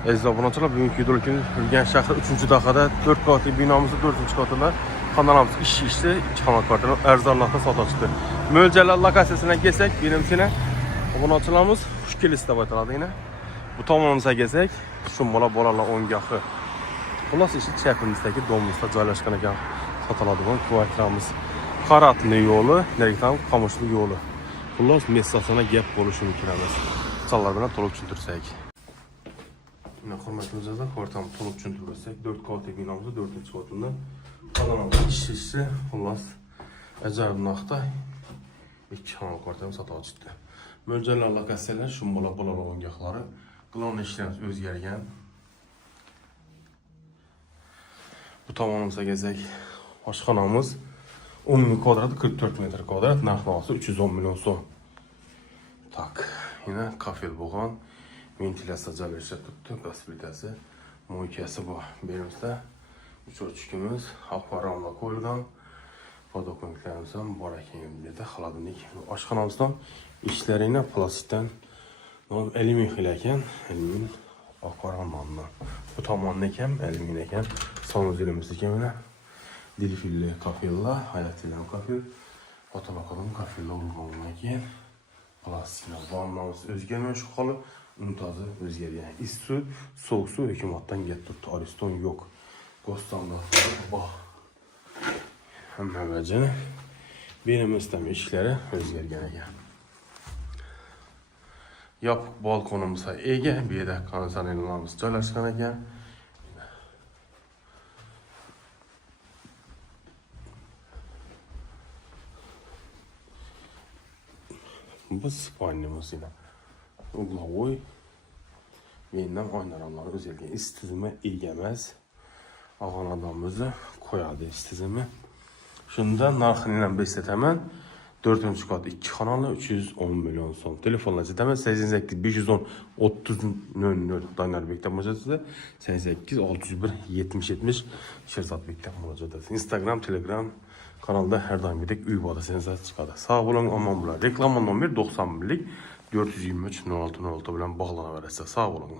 Aziz abunəçilər, bugünkü videoda Ürgənc şəhəri 3-cü daxada 4 qatlı binamızın 4-cü qatında kanalımız işi, 2 kanal kvartali ərzarlıqda sata çıxdı. Möcələr lokasiyasına gəlsək, birincisi abunəçilərimiz Şükürlüsdə baytaladı yine. Bu tamamımıza gəlsək, Şumbala Bolarla 10 yaxı. Bunlar işi çəpimizdəki domuzda caylaşqana gəl sataladı bu kvartiramız. Qaratlı yolu, Nəriktan Qamışlı yolu. Bunlar mesajına gəp oluşu mümkünəmiz. Çallar bana tolub çündürsək. Yine hürmetimizde kvartam tolub çündürsək 4 qatlı binamızı 4-cü qatında kanalımızın işçisi bunlar Əcəbnaqda 2 kanal kvartamı satağa çıxdı. Möncələr lokasiyalar Şumbala Bolarla 10 yaxları. Qılan işlərimiz özgərgən. Bu tamamımıza gəzək. Aşxanamız 10 min kvadrat 44 metr kvadrat, narxlaması 310 milyon son. Tak, yine kafel boğan, ventilasiya cəbirşə tutdu, qaz plitəsi, muhikəsi bu. Berimizdə 3 ölçükümüz, akvaramla koyuldan, dokumentlərimizdən, barakiyimizdə, xaladınlık. Aşxanamızdan işləri ilə plastikdən, əlimin xiləkən, əlimin akvaramla. Bu tamamını ikən, əlimin ikən, sanuzilimiz ikən, dilfilli kafella, hayat ilan kafel, ota bakalım kafella olmağına ki plastiklə vannamız özgərmə şu xalı, untazı özgərgən. İst su, soğuk su hökumatdan get tuttu. Ariston yok. Qostandatları bax. Həm əvvəlcəni benim istəmə işləri özgərgənə. Yapıq balkonumuza ege, bir də kanalizasyonlarımız caylaşqana. Bu spanyamız yine uğlavoy yeniden oynaranları özellikle istizime ilgəməz ağan adamımızı koyadı istizimi. Şunda narxını ilə besletəmən 4-cü kat 2 kanalı 310 milyon son. Telefonla cidəmən 88 510 30 00 Daynar Bekdən mücadədə 88 601 70 70 Şerzat Bekdən mücadədə. Instagram, Telegram kanalda her daim bir üyvada sənizə çıxadı. Sağ olun, aman bunlar. Reklamın nomeri 91'lik 423 06 06 bilen bağlana verəsə. Sağ olun.